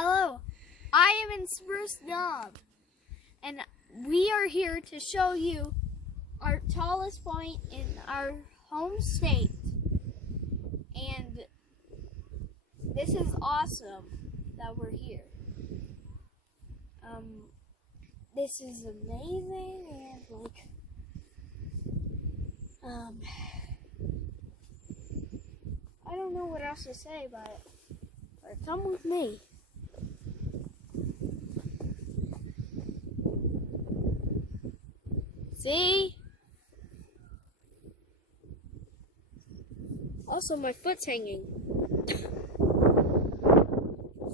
Hello, I am in Spruce Knob, and we are here to show you our tallest point in our home state. And this is awesome that we're here. This is amazing, and I don't know what else to say about it, but come with me. See? Also, my foot's hanging.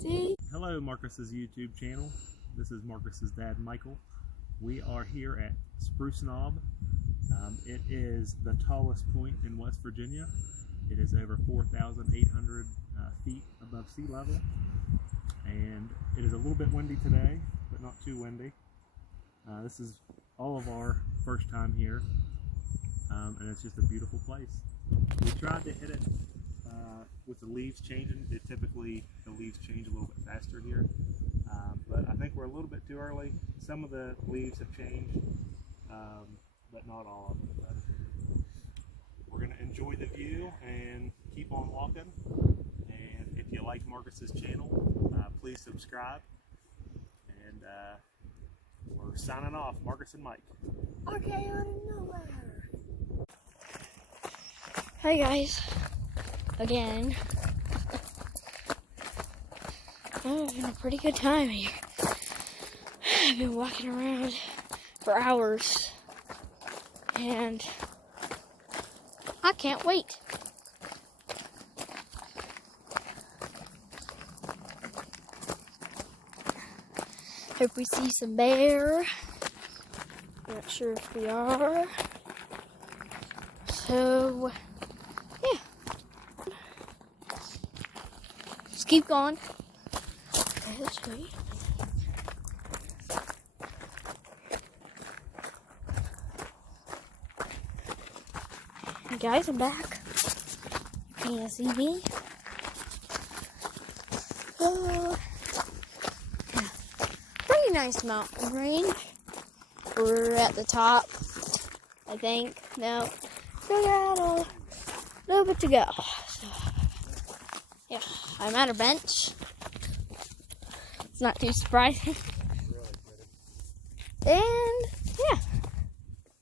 See? Hello, Marcus's YouTube channel. This is Marcus's dad, Michael. We are here at Spruce Knob. It is the tallest point in West Virginia. It is over 4,800 feet above sea level. And it is a little bit windy today, but not too windy. This is all of our first time here, and it's just a beautiful place. We tried to hit it with the leaves changing. Typically the leaves change a little bit faster here, but I think we're a little bit too early. Some of the leaves have changed, but not all of them. But we're going to enjoy the view and keep on walking. And if you like Marcus's channel, please subscribe. And we're signing off, Marcus and Mike. Okay, out of nowhere. Hi guys, again. I'm having a pretty good time here. I've been walking around for hours, and I can't wait. Hope we see some bear. Not sure if we are. So, yeah. Just keep going. Okay, let's wait. Hey guys, I'm back. You can't see me. Oh, yeah. Pretty nice mountain range. We're at the top, I think. No, still got a little bit to go. So, yeah, I'm at a bench. It's not too surprising. And yeah,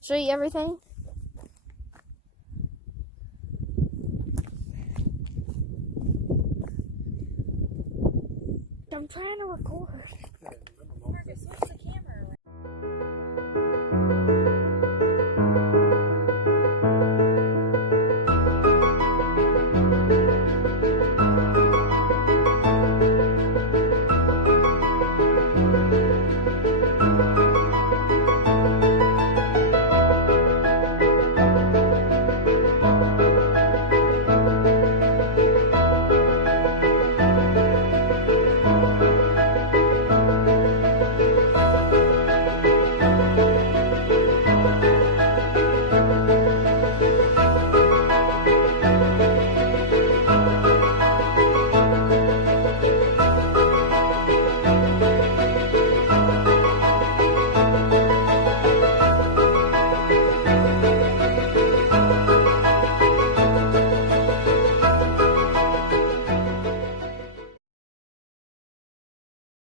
show you everything. I'm trying to record. Marcus, what's the